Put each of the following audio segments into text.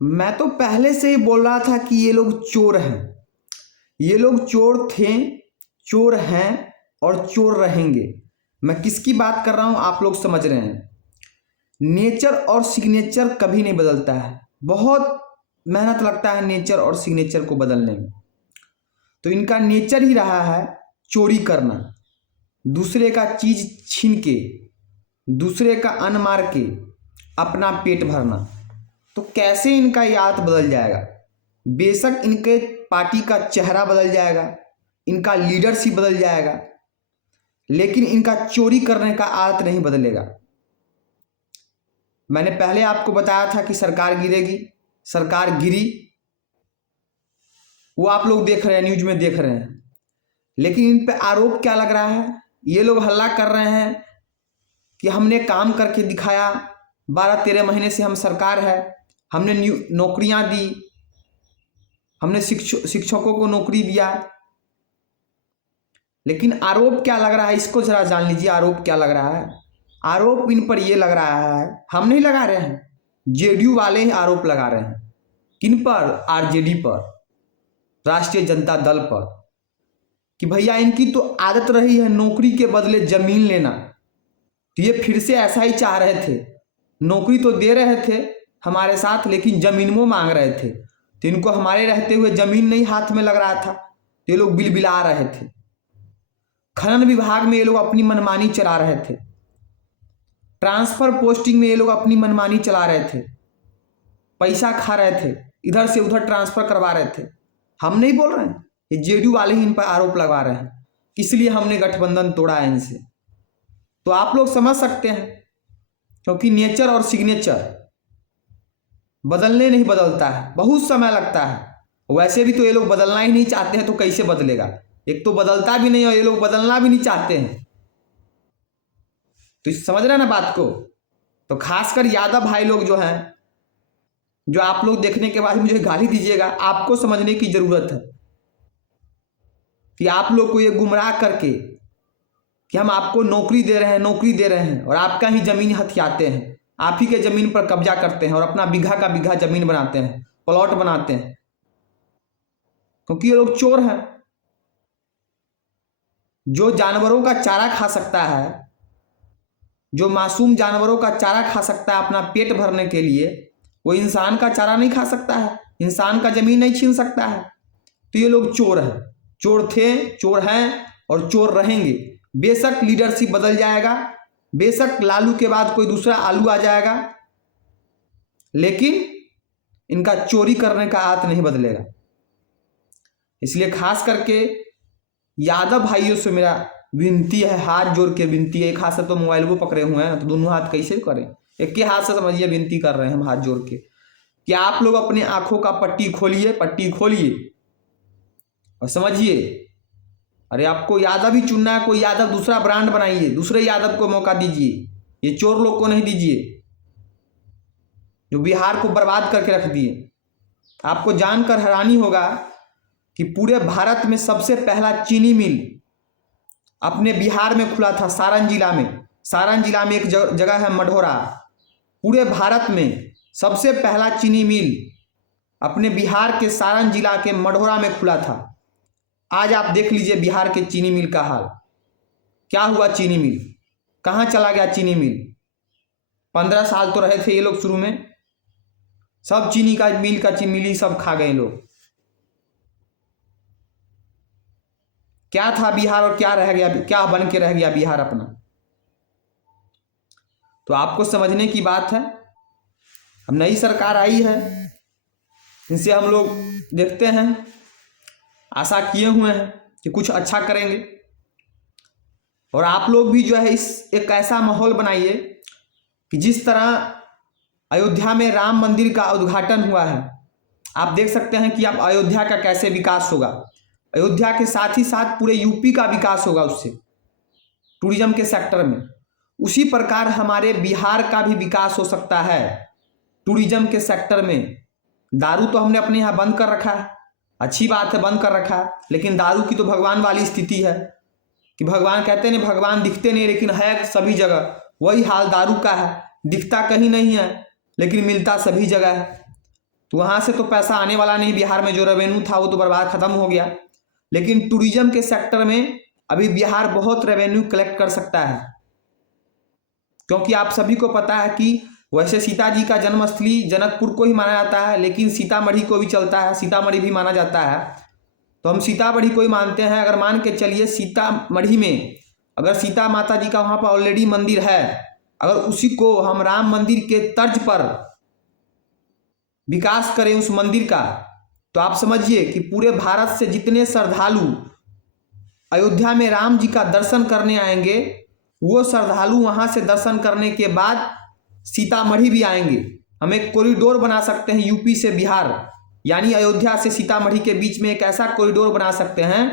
मैं तो पहले से ही बोल रहा था कि ये लोग चोर हैं। ये लोग चोर थे, चोर हैं और चोर रहेंगे। मैं किसकी बात कर रहा हूं आप लोग समझ रहे हैं। नेचर और सिग्नेचर कभी नहीं बदलता है। बहुत मेहनत लगता है नेचर और सिग्नेचर को बदलने में। तो इनका नेचर ही रहा है चोरी करना, दूसरे का चीज छीन के, दूसरे का अन्न मार के अपना पेट भरना। तो कैसे इनका याद बदल जाएगा। बेशक इनके पार्टी का चेहरा बदल जाएगा, इनका लीडरशिप बदल जाएगा, लेकिन इनका चोरी करने का आदत नहीं बदलेगा। मैंने पहले आपको बताया था कि सरकार गिरेगी, सरकार गिरी, वो आप लोग देख रहे हैं, न्यूज में देख रहे हैं। लेकिन इन पे आरोप क्या लग रहा है। ये लोग हल्ला कर रहे हैं कि हमने काम करके दिखाया, 12-13 महीने से हम सरकार है, हमने नौकरियां दी, हमने शिक्षकों को नौकरी दिया। लेकिन आरोप क्या लग रहा है, इसको जरा जान लीजिए। आरोप क्या लग रहा है। आरोप इन पर यह लग रहा है, हम नहीं लगा रहे हैं, जेडीयू वाले ही आरोप लगा रहे हैं। किन पर? आरजेडी पर, राष्ट्रीय जनता दल पर, कि भैया इनकी तो आदत रही है नौकरी के बदले जमीन लेना। तो ये फिर से ऐसा ही चाह रहे थे। नौकरी तो दे रहे थे हमारे साथ, लेकिन जमीन वो मांग रहे थे। तो इनको हमारे रहते हुए जमीन नहीं हाथ में लग रहा था, तो ये लोग बिलबिला रहे थे। खनन विभाग में ये लोग अपनी मनमानी चला रहे थे, ट्रांसफर पोस्टिंग में ये लोग अपनी मनमानी चला रहे थे, पैसा खा रहे थे, इधर से उधर ट्रांसफर करवा रहे थे। हम नहीं बोल रहे हैं, ये जेडीयू वाले ही इन पर आरोप लगा रहे हैं, इसलिए हमने गठबंधन तोड़ा है इनसे। तो आप लोग समझ सकते हैं, क्योंकि नेचर और सिग्नेचर बदलने नहीं बदलता है, बहुत समय लगता है। वैसे भी तो ये लोग बदलना ही नहीं चाहते हैं, तो कैसे बदलेगा। एक तो बदलता भी नहीं और ये लोग बदलना भी नहीं चाहते हैं। तो समझ रहे हैं ना बात को। तो खासकर यादव भाई लोग जो हैं, जो आप लोग देखने के बाद मुझे गाली दीजिएगा, आपको समझने की जरूरत है कि आप लोग को ये गुमराह करके कि हम आपको नौकरी दे रहे हैं, नौकरी दे रहे हैं, और आपका ही जमीन हथियाते हैं, आप ही के जमीन पर कब्जा करते हैं और अपना बीघा का बीघा जमीन बनाते हैं, प्लॉट बनाते हैं, क्योंकि ये लोग चोर हैं। जो जानवरों का चारा खा सकता है, जो मासूम जानवरों का चारा खा सकता है अपना पेट भरने के लिए, वो इंसान का चारा नहीं खा सकता है, इंसान का जमीन नहीं छीन सकता है। तो ये लोग चोर हैं, चोर थे, चोर हैं और चोर रहेंगे। बेशक लीडरशिप बदल जाएगा, बेशक लालू के बाद कोई दूसरा आलू आ जाएगा, लेकिन इनका चोरी करने का आदत नहीं बदलेगा। इसलिए खास करके यादव भाइयों से मेरा विनती है, हाथ जोड़ के विनती है। एक हाथ से तो मोबाइल वो पकड़े हुए हैं, तो दोनों हाथ कैसे करें। एक के हाथ से समझिए विनती कर रहे हैं हम हाथ जोड़ के, कि आप लोग अपने आंखों का पट्टी खोलिए, पट्टी खोलिए और समझिए। अरे आपको यादव ही चुनना है, कोई यादव दूसरा ब्रांड बनाइए, दूसरे यादव को मौका दीजिए, ये चोर लोग को नहीं दीजिए जो बिहार को बर्बाद करके रख दिए। आपको जानकर हैरानी होगा कि पूरे भारत में सबसे पहला चीनी मिल अपने बिहार में खुला था, सारण जिला में। सारण जिला में एक जगह है मढ़ौरा, पूरे भारत में सबसे पहला चीनी मिल अपने बिहार के सारण जिला के मढ़ौरा में खुला था। आज आप देख लीजिए बिहार के चीनी मिल का हाल क्या हुआ। चीनी मिल कहाँ चला गया। चीनी मिल 15 साल तो रहे थे ये लोग शुरू में, सब चीनी का मिल का मिली सब खा गए लोग। क्या था बिहार और क्या रह गया, क्या बन के रह गया बिहार अपना। तो आपको समझने की बात है। अब नई सरकार आई है, इनसे हम लोग देखते हैं, आशा किए हुए हैं कि कुछ अच्छा करेंगे। और आप लोग भी जो है इस एक ऐसा माहौल बनाइए कि जिस तरह अयोध्या में राम मंदिर का उद्घाटन हुआ है, आप देख सकते हैं कि आप अयोध्या का कैसे विकास होगा। अयोध्या के साथ ही साथ पूरे यूपी का विकास होगा उससे, टूरिज्म के सेक्टर में। उसी प्रकार हमारे बिहार का भी विकास हो सकता है टूरिज्म के सेक्टर में। दारू तो हमने अपने यहाँ बंद कर रखा है, अच्छी बात है बंद कर रखा है, लेकिन दारू की तो भगवान वाली स्थिति है कि भगवान कहते नहीं, भगवान दिखते नहीं लेकिन है सभी जगह। वही हाल दारू का है, दिखता कहीं नहीं है लेकिन मिलता सभी जगह है। तो वहाँ से तो पैसा आने वाला नहीं, बिहार में जो रेवेन्यू था वो तो बर्बाद खत्म हो गया। लेकिन टूरिज्म के सेक्टर में अभी बिहार बहुत रेवेन्यू कलेक्ट कर सकता है, क्योंकि आप सभी को पता है कि वैसे सीता जी का जन्मस्थली जनकपुर को ही माना जाता है, लेकिन सीतामढ़ी को भी चलता है, सीतामढ़ी भी माना जाता है। तो हम सीतामढ़ी को ही मानते हैं। अगर मान के चलिए सीतामढ़ी में अगर सीता माता जी का वहाँ पर ऑलरेडी मंदिर है, अगर उसी को हम राम मंदिर के तर्ज पर विकास करें उस मंदिर का, तो आप समझिए कि पूरे भारत से जितने श्रद्धालु अयोध्या में राम जी का दर्शन करने आएंगे, वो श्रद्धालु वहां से दर्शन करने के बाद सीतामढ़ी भी आएंगे। हम एक कॉरिडोर बना सकते हैं यूपी से बिहार, यानी अयोध्या से सीतामढ़ी के बीच में एक ऐसा कॉरिडोर बना सकते हैं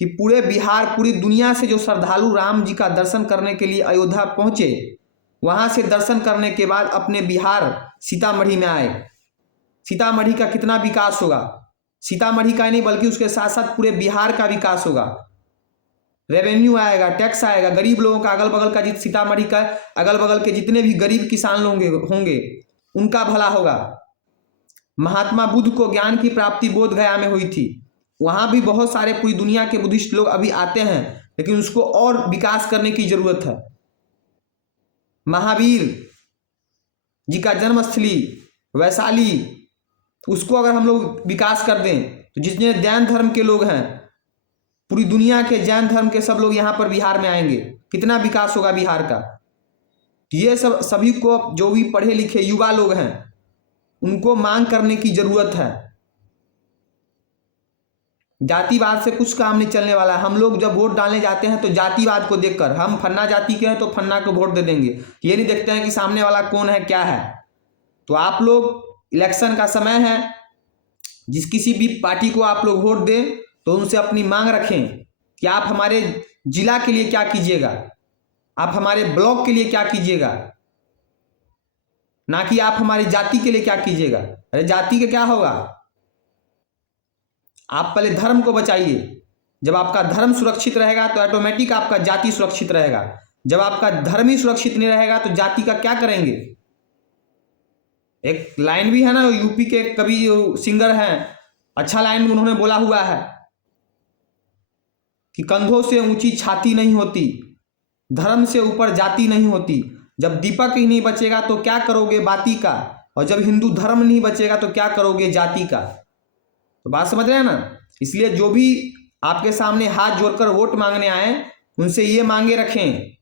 कि पूरे बिहार, पूरी दुनिया से जो श्रद्धालु राम जी का दर्शन करने के लिए अयोध्या पहुंचे, वहां से दर्शन करने के बाद अपने बिहार सीतामढ़ी में आए। सीतामढ़ी का कितना विकास होगा, सीतामढ़ी का ही नहीं बल्कि उसके साथ साथ पूरे बिहार का विकास होगा। रेवेन्यू आएगा, टैक्स आएगा, गरीब लोगों का, अगल बगल का सीतामढ़ी का अगल बगल के जितने भी गरीब किसान लोग होंगे उनका भला होगा। महात्मा बुद्ध को ज्ञान की प्राप्ति बोध गया में हुई थी, वहां भी बहुत सारे पूरी दुनिया के बुद्धिस्ट लोग अभी आते हैं, लेकिन उसको और विकास करने की जरूरत है। महावीर जी का जन्मस्थली वैशाली, उसको अगर हम लोग विकास कर दें तो जितने जैन धर्म के लोग हैं, पूरी दुनिया के जैन धर्म के सब लोग यहाँ पर बिहार में आएंगे, कितना विकास होगा बिहार का। ये सब सभी को, जो भी पढ़े लिखे युवा लोग हैं, उनको मांग करने की जरूरत है। जातिवाद से कुछ काम नहीं चलने वाला। हम लोग जब वोट डालने जाते हैं तो जातिवाद को देखकर, हम फन्ना जाति के हैं तो फन्ना को वोट दे देंगे, ये नहीं देखते हैं कि सामने वाला कौन है, क्या है। तो आप लोग, इलेक्शन का समय है, जिस किसी भी पार्टी को आप लोग वोट दें तो उनसे अपनी मांग रखें कि आप हमारे जिला के लिए क्या कीजिएगा, आप हमारे ब्लॉक के लिए क्या कीजिएगा, ना कि आप हमारी जाति के लिए क्या कीजिएगा। अरे जाति का क्या होगा, आप पहले धर्म को बचाइए। जब आपका धर्म सुरक्षित रहेगा तो ऑटोमेटिक आपका जाति सुरक्षित रहेगा। जब आपका धर्म ही सुरक्षित नहीं रहेगा तो जाति का क्या करेंगे। एक लाइन भी है ना, यूपी के कवि सिंगर हैं, अच्छा लाइन उन्होंने बोला हुआ है कि कंधों से ऊंची छाती नहीं होती, धर्म से ऊपर जाति नहीं होती। जब दीपक ही नहीं बचेगा तो क्या करोगे बाती का, और जब हिंदू धर्म नहीं बचेगा तो क्या करोगे जाति का। तो बात समझ रहे हैं ना। इसलिए जो भी आपके सामने हाथ जोड़कर वोट मांगने आए, उनसे ये मांगे रखें,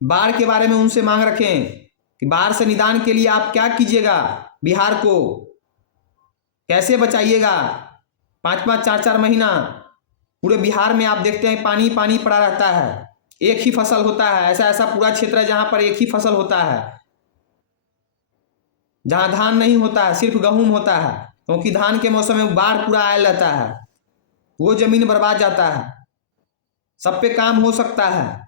बाढ़ के बारे में उनसे मांग रखें कि बाढ़ से निदान के लिए आप क्या कीजिएगा, बिहार को कैसे बचाइएगा। 5-5, 4-4 महीना पूरे बिहार में आप देखते हैं पानी पानी पड़ा रहता है, एक ही फसल होता है। ऐसा ऐसा पूरा क्षेत्र है जहां पर एक ही फसल होता है, जहां धान नहीं होता है, सिर्फ गेहूं होता है, क्योंकि धान के मौसम में बाढ़ पूरा आया रहता है, वो जमीन बर्बाद जाता है। सब पे काम हो सकता है,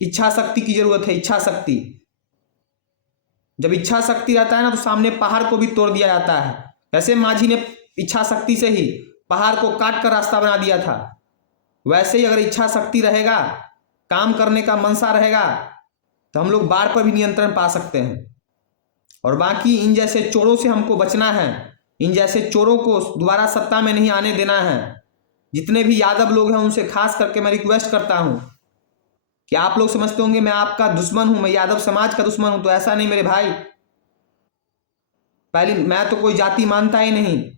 इच्छा शक्ति की जरूरत है, इच्छा शक्ति। जब इच्छा शक्ति रहता है ना तो सामने पहाड़ को भी तोड़ दिया जाता है। वैसे माझी ने इच्छा शक्ति से ही पहाड़ को काट कर रास्ता बना दिया था, वैसे ही अगर इच्छा शक्ति रहेगा, काम करने का मनसा रहेगा, तो हम लोग बाढ़ पर भी नियंत्रण पा सकते हैं। और बाकी इन जैसे चोरों से हमको बचना है, इन जैसे चोरों को दोबारा सत्ता में नहीं आने देना है। जितने भी यादव लोग हैं उनसे खास करके मैं रिक्वेस्ट करता हूं कि आप लोग समझते होंगे मैं आपका दुश्मन हूं, मैं यादव समाज का दुश्मन हूं, तो ऐसा नहीं मेरे भाई। पहले मैं तो कोई जाति मानता ही नहीं,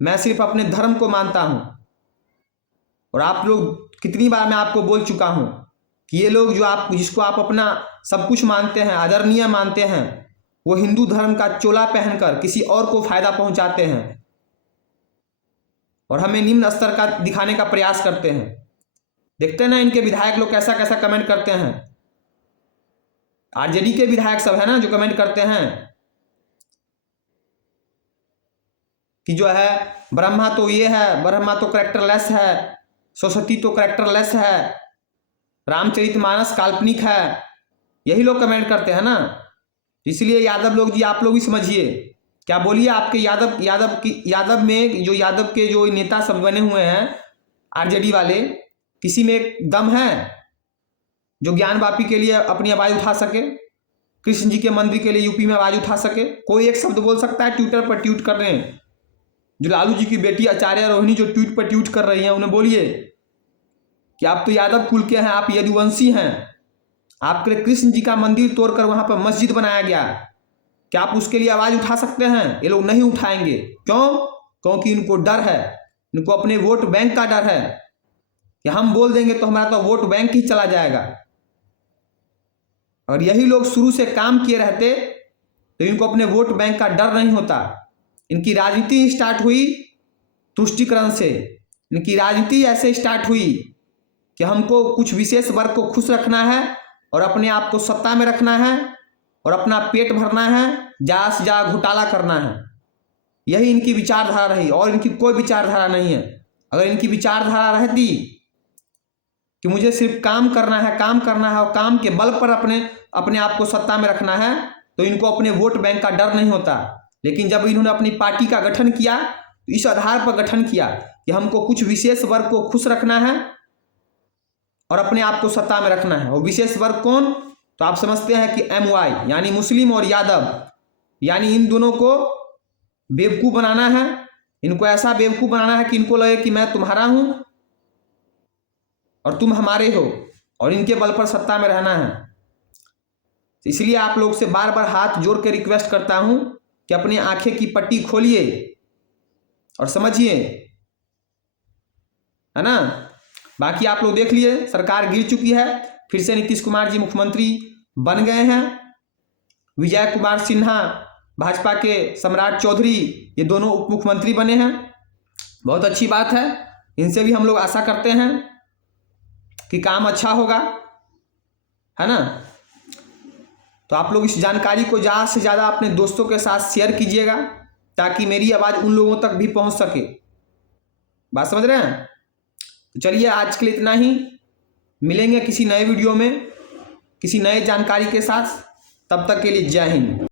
मैं सिर्फ अपने धर्म को मानता हूं। और आप लोग, कितनी बार मैं आपको बोल चुका हूं कि ये लोग जिसको आप अपना सब कुछ मानते हैं, आदरणीय मानते हैं, वो हिंदू धर्म का चोला पहनकर किसी और को फायदा पहुंचाते हैं और हमें निम्न स्तर का दिखाने का प्रयास करते हैं। देखते हैं ना इनके विधायक लोग कैसा कैसा कमेंट करते हैं। आरजेडी के विधायक सब है ना जो कमेंट करते हैं कि जो है ब्रह्मा तो ये है, ब्रह्मा तो कैरेक्टरलेस है, सरस्वती तो कैरेक्टरलेस है, रामचरितमानस काल्पनिक है, यही लोग कमेंट करते हैं ना। इसलिए यादव लोग जी, आप लोग भी समझिए, क्या बोलिए, आपके यादव में जो यादव के जो नेता सब बने हुए हैं आरजेडी वाले, किसी में एक दम है जो ज्ञान वापी के लिए अपनी आवाज उठा सके? कृष्ण जी के मंदिर के लिए यूपी में आवाज उठा सके? कोई एक शब्द बोल सकता है? ट्विटर पर ट्वीट कर रहे हैं जो लालू जी की बेटी आचार्य रोहिणी जो ट्वीट पर ट्वीट कर रही हैं, उन्हें बोलिए कि आप तो यादव कुल के हैं, आप यदुवंशी हैं, आपके लिए कृष्ण जी का मंदिर तोड़कर वहां पर मस्जिद बनाया गया, क्या आप उसके लिए आवाज उठा सकते हैं? ये लोग नहीं उठाएंगे। क्यों? क्योंकि इनको डर है, इनको अपने वोट बैंक का डर है कि हम बोल देंगे तो हमारा तो वोट बैंक ही चला जाएगा। और यही लोग शुरू से काम किए रहते तो इनको अपने वोट बैंक का डर नहीं होता। इनकी राजनीति स्टार्ट हुई तुष्टीकरण से, इनकी राजनीति ऐसे स्टार्ट हुई कि हमको कुछ विशेष वर्ग को खुश रखना है और अपने आप को सत्ता में रखना है और अपना पेट भरना है, ज्यादा से ज्यादा घोटाला करना है। यही इनकी विचारधारा रही और इनकी कोई विचारधारा नहीं है। अगर इनकी विचारधारा रहती कि मुझे सिर्फ काम करना है, काम करना है और काम के बल पर अपने आप को सत्ता में रखना है, तो इनको अपने वोट बैंक का डर नहीं होता। लेकिन जब इन्होंने अपनी पार्टी का गठन किया तो इस आधार पर गठन किया कि हमको कुछ विशेष वर्ग को खुश रखना है और अपने आप को सत्ता में रखना है। और विशेष वर्ग कौन? तो आप समझते हैं कि MY यानी मुस्लिम और यादव, यानी इन दोनों को बेवकूफ बनाना है। इनको ऐसा बेवकूफ बनाना है कि इनको लगे कि मैं तुम्हारा हूं और तुम हमारे हो और इनके बल पर सत्ता में रहना है। इसलिए आप लोग से बार बार हाथ जोड़ के रिक्वेस्ट करता हूं कि अपनी आंखें की पट्टी खोलिए और समझिए, है ना। बाकी आप लोग देख लिए सरकार गिर चुकी है, फिर से नीतीश कुमार जी मुख्यमंत्री बन गए हैं। विजय कुमार सिन्हा भाजपा के सम्राट चौधरी ये दोनों उप मुख्यमंत्री बने हैं, बहुत अच्छी बात है। इनसे भी हम लोग आशा करते हैं कि काम अच्छा होगा, है ना। तो आप लोग इस जानकारी को ज़्यादा से ज़्यादा अपने दोस्तों के साथ शेयर कीजिएगा ताकि मेरी आवाज़ उन लोगों तक भी पहुंच सके। बात समझ रहे हैं? तो चलिए आज के लिए इतना ही, मिलेंगे किसी नए वीडियो में किसी नए जानकारी के साथ। तब तक के लिए जय हिंद।